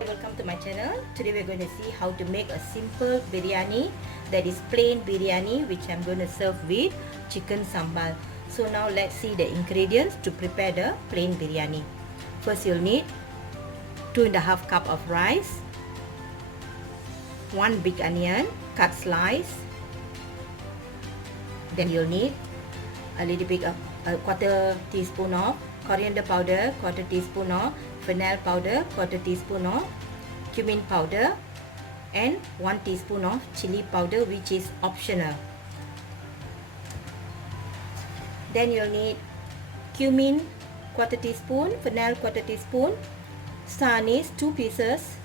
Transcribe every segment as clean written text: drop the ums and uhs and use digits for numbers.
Welcome to my channel. Today we're going to see how to make a simple biryani, that is plain biryani, which I'm going to serve with chicken sambal. So now let's see the ingredients to prepare the plain biryani. First you'll need 2.5 cup of rice, 1 big onion cut slice, then you'll need a little bit of a quarter teaspoon of coriander powder, quarter teaspoon of fennel powder, quarter teaspoon of cumin powder, and 1 teaspoon of chili powder, which is optional. Then you'll need cumin quarter teaspoon, fennel quarter teaspoon, star anise 2 pieces,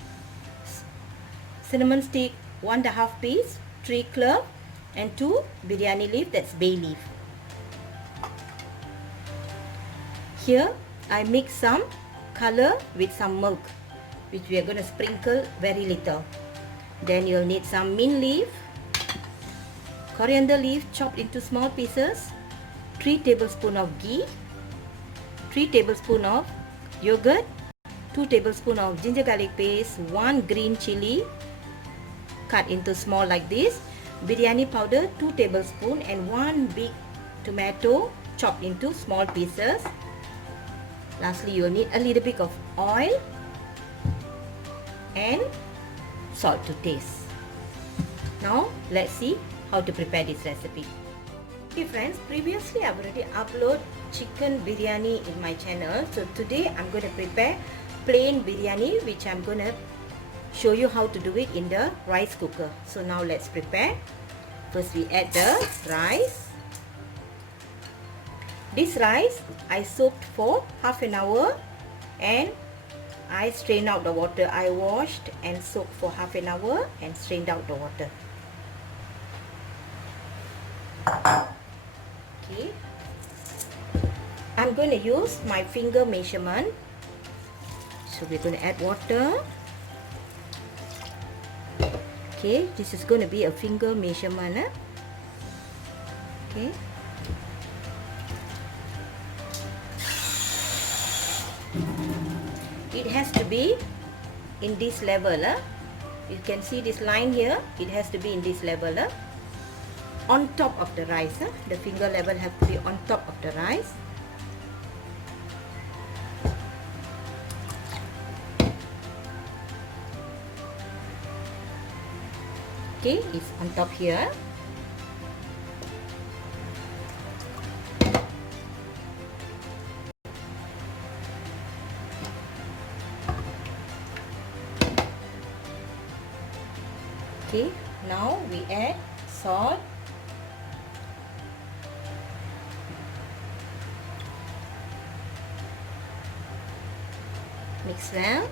cinnamon stick 1.5 piece, 3 cloves, and 2 biryani leaf, that's bay leaf. Here I mix some color with some milk, which we are going to sprinkle very little. Then you'll need some mint leaf, coriander leaf chopped into small pieces, 3 tablespoons of ghee, 3 tablespoons of yogurt, 2 tablespoons of ginger garlic paste, 1 green chili cut into small like this, biryani powder 2 tablespoons, and 1 big tomato chopped into small pieces. Lastly, you'll need a little bit of oil and salt to taste. Now let's see how to prepare this recipe. Okay friends, previously I've already uploaded chicken biryani in my channel. So today I'm going to prepare plain biryani, which I'm going to show you how to do it in the rice cooker. So now let's prepare. First we add the rice. This rice I soaked for half an hour and I strained out the water. I washed and soaked for half an hour and strained out the water. Okay. I'm going to use my finger measurement. So we're going to add water. Okay, this is going to be a finger measurement. Okay. It has to be in this level. You can see this line here. It has to be in this level. On top of the rice. The finger level has to be on top of the rice. Okay, it's on top here. Okay, now we add salt, mix well.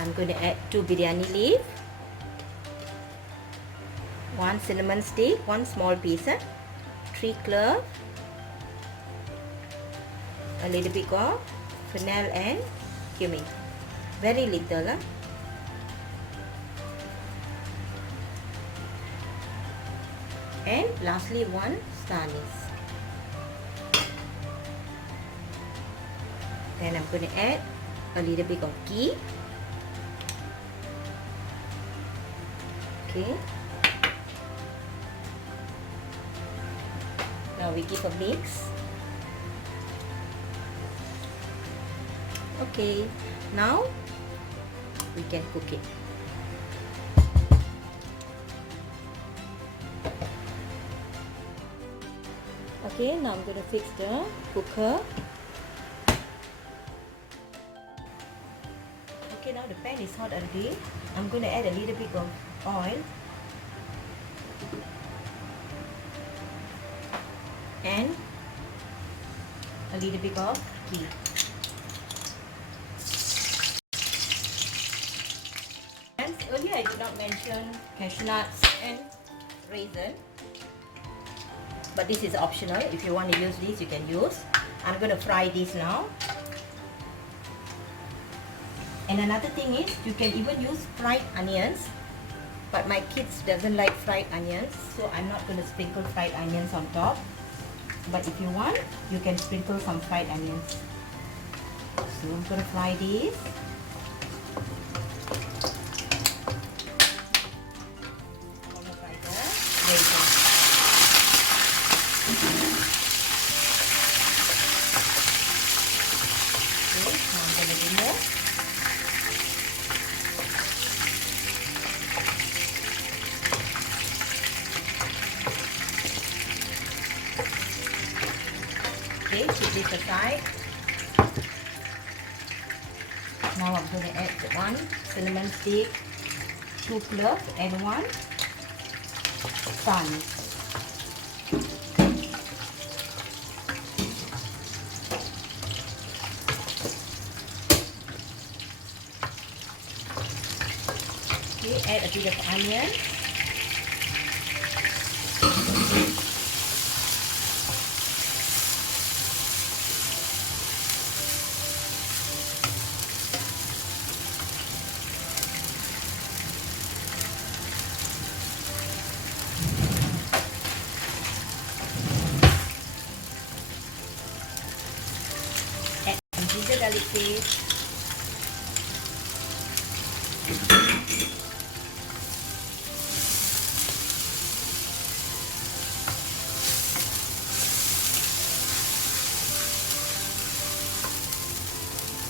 I'm going to add 2 biryani leaf, 1 cinnamon stick, 1 small piece, 3 cloves, a little bit of fennel and cumin, very little. And lastly 1 star anise. Then I'm going to add a little bit of ghee. Okay. Now we give a mix. Okay, now we can cook it. Okay, now I'm going to fix the cooker. Okay, now the pan is hot already. I'm going to add a little bit of oil and a little bit of ghee. And earlier I did not mention cashew nuts and raisin, but this is optional. If you want to use this, you can use. I'm going to fry this now. And another thing is, you can even use fried onions, but my kids doesn't like fried onions, so I'm not going to sprinkle fried onions on top. But if you want, you can sprinkle some fried onions. So I'm going to fry this. I'm going to fry the raisins. Okay, now I'm going to remove. Okay, keep this aside. Now I'm going to add 1 cinnamon stick, 2 cloves and 1 sun. Okay, add a bit of onion. Ginger garlic paste,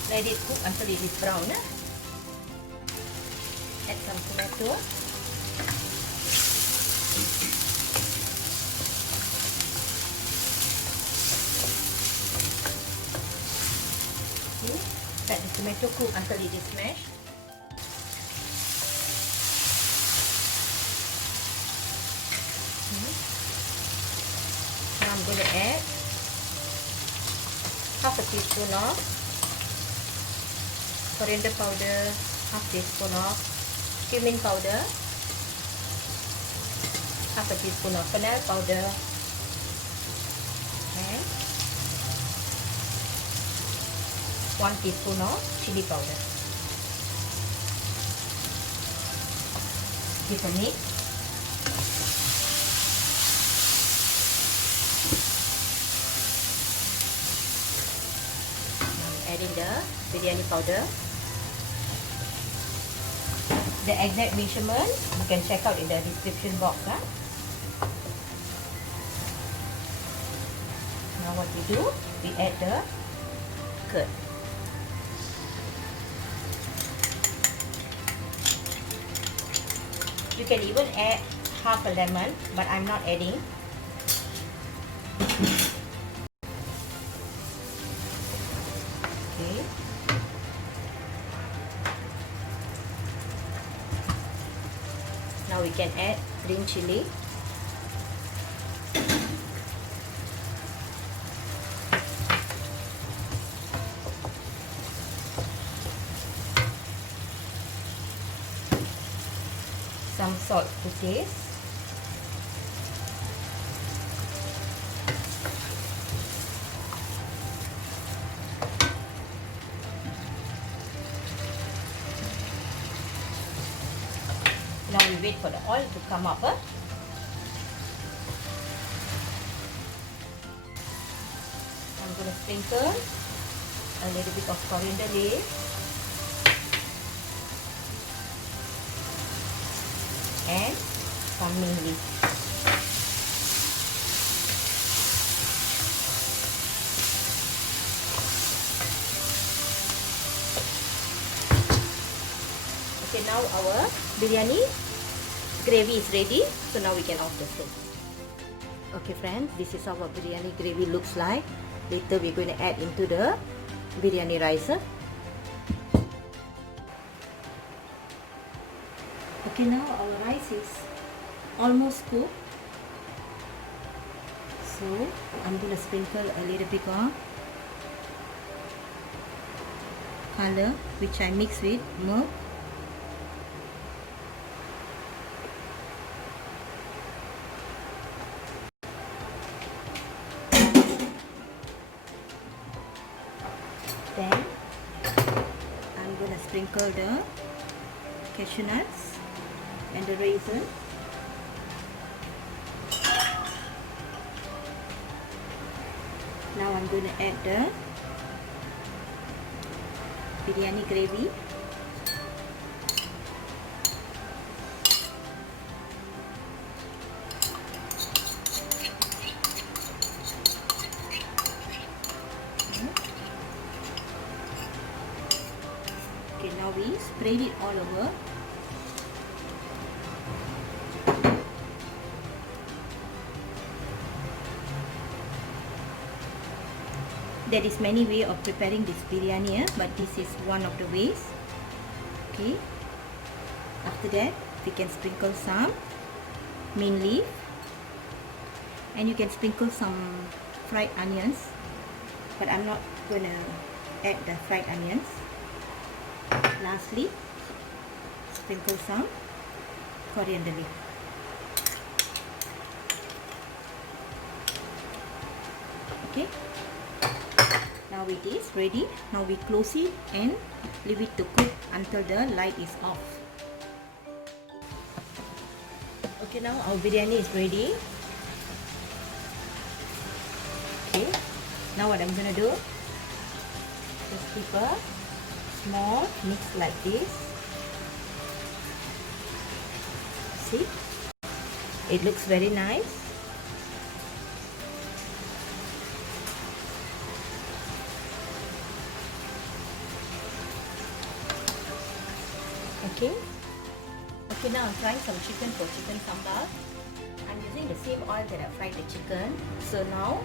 let it cook until it is brown. Add some tomato. Let the tomato cook until it is mashed. Now I'm going to add half a teaspoon of coriander powder, half teaspoon of cumin powder, half a teaspoon of fennel powder, and 1 teaspoon of chili powder. Give a mix. Now add in the biryani powder. The exact measurement you can check out in the description box. Now what we do, we add the curd. You can even add half a lemon, but I'm not adding. Okay. Now we can add green chili. Some salt to taste. Now we wait for the oil to come up. I'm going to sprinkle a little bit of coriander leaf. And some mint leaf. Okay, now our biryani gravy is ready. So now we can off the stove. Okay friends, this is how our biryani gravy looks like. Later we're going to add into the biryani rice. Okay, now our rice is almost cooked. So I'm going to sprinkle a little bit of color which I mix with milk. Then I'm gonna sprinkle the cashew nuts and the raisin. Now I'm gonna add the biryani gravy. Okay, now we spread it all over. There is many ways of preparing this biryani, but this is one of the ways. Okay. After that, we can sprinkle some mint leaf, and you can sprinkle some fried onions, but I'm not gonna add the fried onions. Lastly, sprinkle some coriander leaf. Okay. Now it is ready. Now we close it and leave it to cook until the light is off. Okay, now our biryani is ready. Okay, now what I'm gonna do, just keep a small mix like this. See, it looks very nice. Okay, now I'm frying some chicken for chicken sambal. I'm using the same oil that I fried the chicken. So now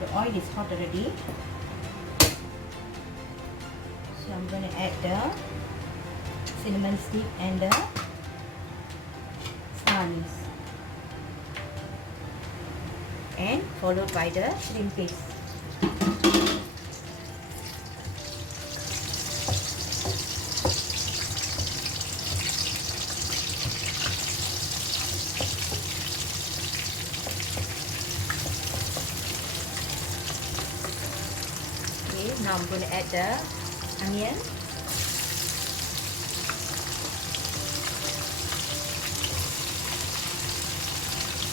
the oil is hot already. So I'm going to add the cinnamon stick and the star anise, and followed by the shrimp paste. Now I'm going to add the onion.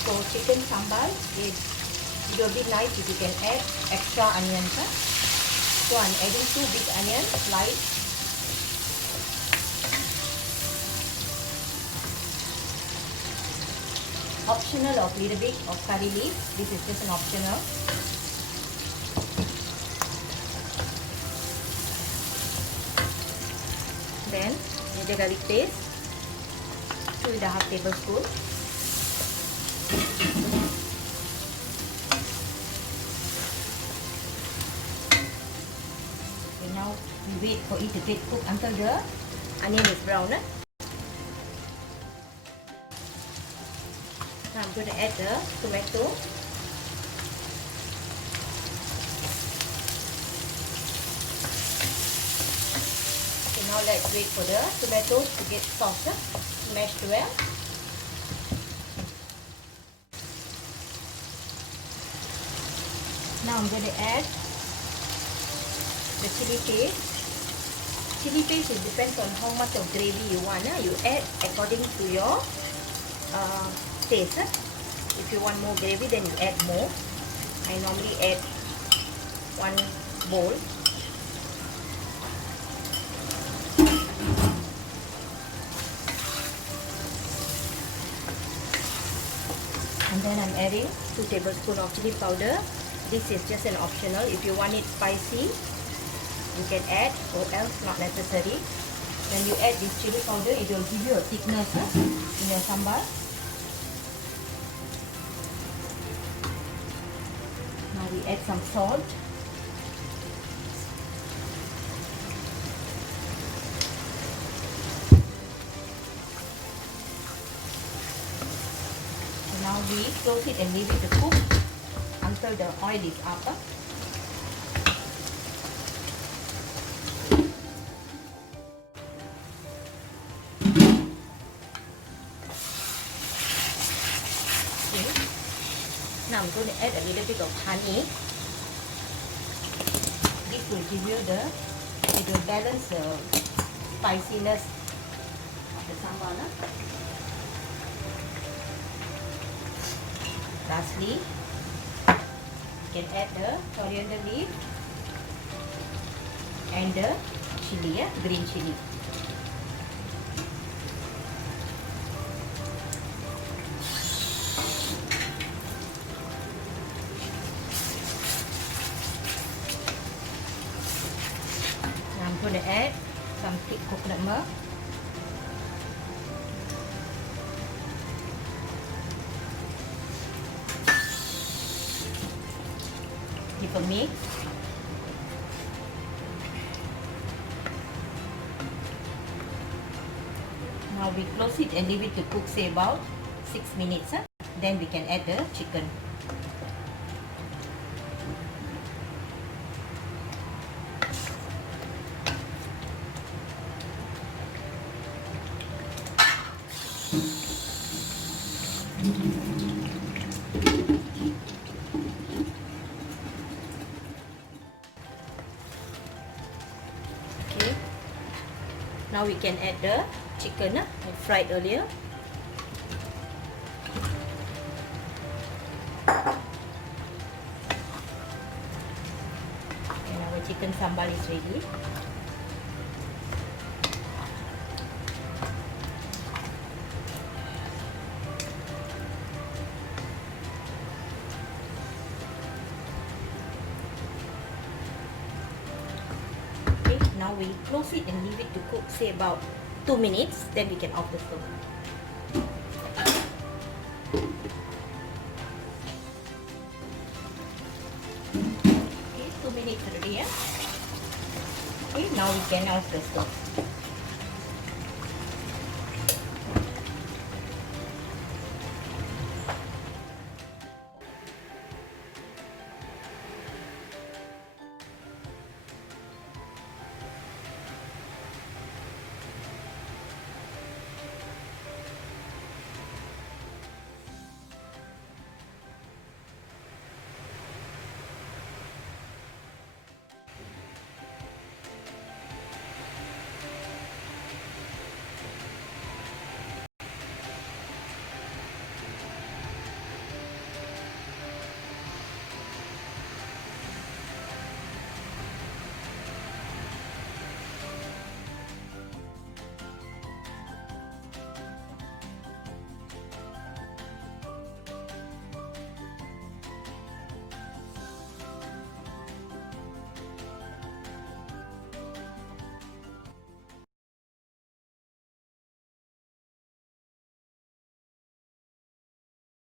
For chicken sambal, it will be nice if you can add extra onions. So I'm adding 2 big onions, sliced. Optional of little bit of curry leaf. This is just an optional. Then ginger garlic paste, 2.5 tablespoons. Okay, now we wait for it to get cooked until the onion is brown. Now I'm going to add the tomato. Now let's wait for the tomatoes to get soft, mashed well. Now I'm going to add the chili paste. Chili paste, it depends on how much of gravy you want. You add according to your taste. If you want more gravy, then you add more. I normally add 1 bowl. And then I'm adding 2 tablespoons of chili powder. This is just an optional. If you want it spicy, you can add, or else not necessary. When you add this chili powder, it will give you a thickness in your sambal. Now we add some salt. Now we close it and leave it to cook until the oil is up. Now I'm going to add a little bit of honey. This will give you it will balance the spiciness of the sambal. Lastly, you can add the coriander leaf and the chili, green chili. Now I'm going to add some thick coconut milk. Give a mix. Now we close it and leave it to cook, say about 6 minutes. Then we can add the chicken. Okay. Now we can add the chicken I fried earlier. And our chicken sambal is ready. Okay, now we close it and leave it to cook, say about 2 minutes, then we can off the stove. Okay, 2 minutes already. Okay, now we can off the stove.